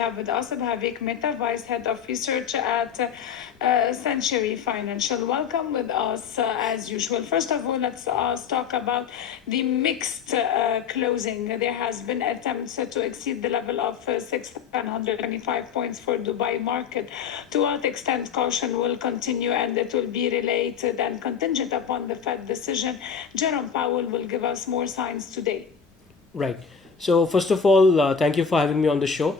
have with us Bhavik Mehta, Vice Head of Research at Century Financial. Welcome with us as usual. First of all, let's talk about the mixed closing. There has been attempts to exceed the level of 625 points for Dubai market. To what extent caution will continue, and it will be related and contingent upon the Fed decision? Jerome Powell will give us more signs today. Right. So first of all, thank you for having me on the show.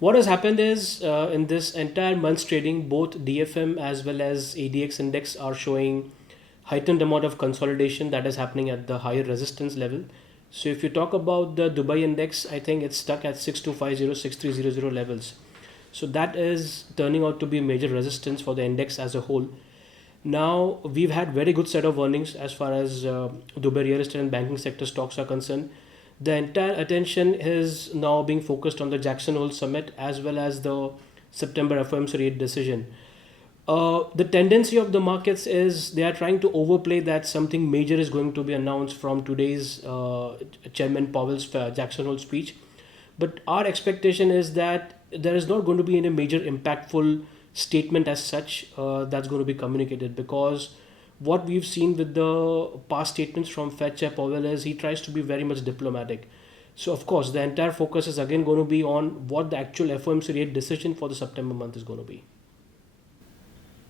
What has happened is in this entire month's trading, both DFM as well as ADX index are showing heightened amount of consolidation that is happening at the higher resistance level. So if you talk about the Dubai index, I think it's stuck at 6250, 6300 levels. So that is turning out to be major resistance for the index as a whole. Now we've had very good set of earnings as far as Dubai real estate and banking sector stocks are concerned. The entire attention is now being focused on the Jackson Hole summit as well as the September FOMC rate decision. The tendency of the markets is they are trying to overplay that something major is going to be announced from today's Chairman Powell's Jackson Hole speech. But our expectation is that there is not going to be any major impactful statement as such that's going to be communicated, because what we've seen with the past statements from Fed Chair Powell is he tries to be very much diplomatic. So of course the entire focus is again going to be on what the actual FOMC rate decision for the September month is going to be.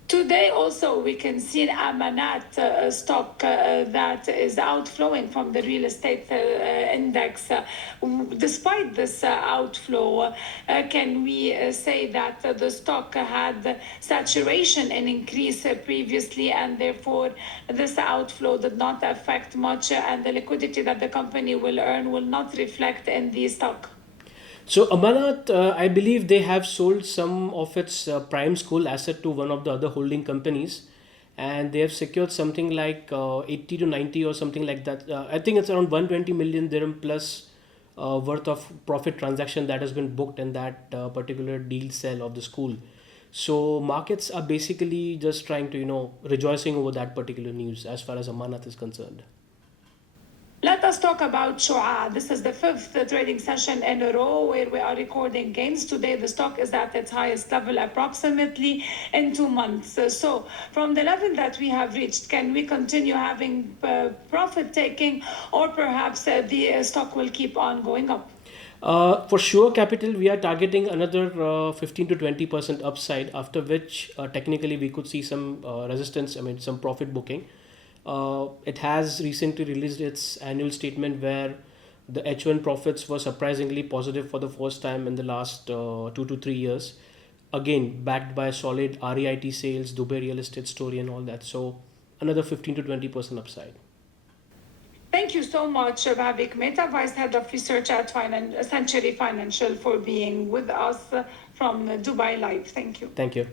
Today also we can see an Amanat stock that is outflowing from the real estate index. Despite this outflow, can we say that the stock had saturation and increase previously, and therefore this outflow did not affect much, and the liquidity that the company will earn will not reflect in the stock? So Amanat, I believe they have sold some of its prime school asset to one of the other holding companies, and they have secured something like 80 to 90 or something like that. I think it's around 120 million dirham plus worth of profit transaction that has been booked in that particular deal sale of the school. So markets are basically just trying to rejoicing over that particular news as far as Amanat is concerned. Let us talk about Shua. This is the fifth trading session in a row where we are recording gains. Today, the stock is at its highest level approximately in 2 months. So, from the level that we have reached, can we continue having profit taking, or perhaps the stock will keep on going up? For Sure Capital, we are targeting another 15 to 20% upside, after which technically we could see some resistance, some profit booking. It has recently released its annual statement where the H1 profits were surprisingly positive for the first time in the last 2 to 3 years. Again, backed by solid REIT sales, Dubai real estate story and all that. So another 15 to 20% upside. Thank you so much, Bhavik Mehta, Vice Head of Research at Century Financial, for being with us from Dubai Live. Thank you. Thank you.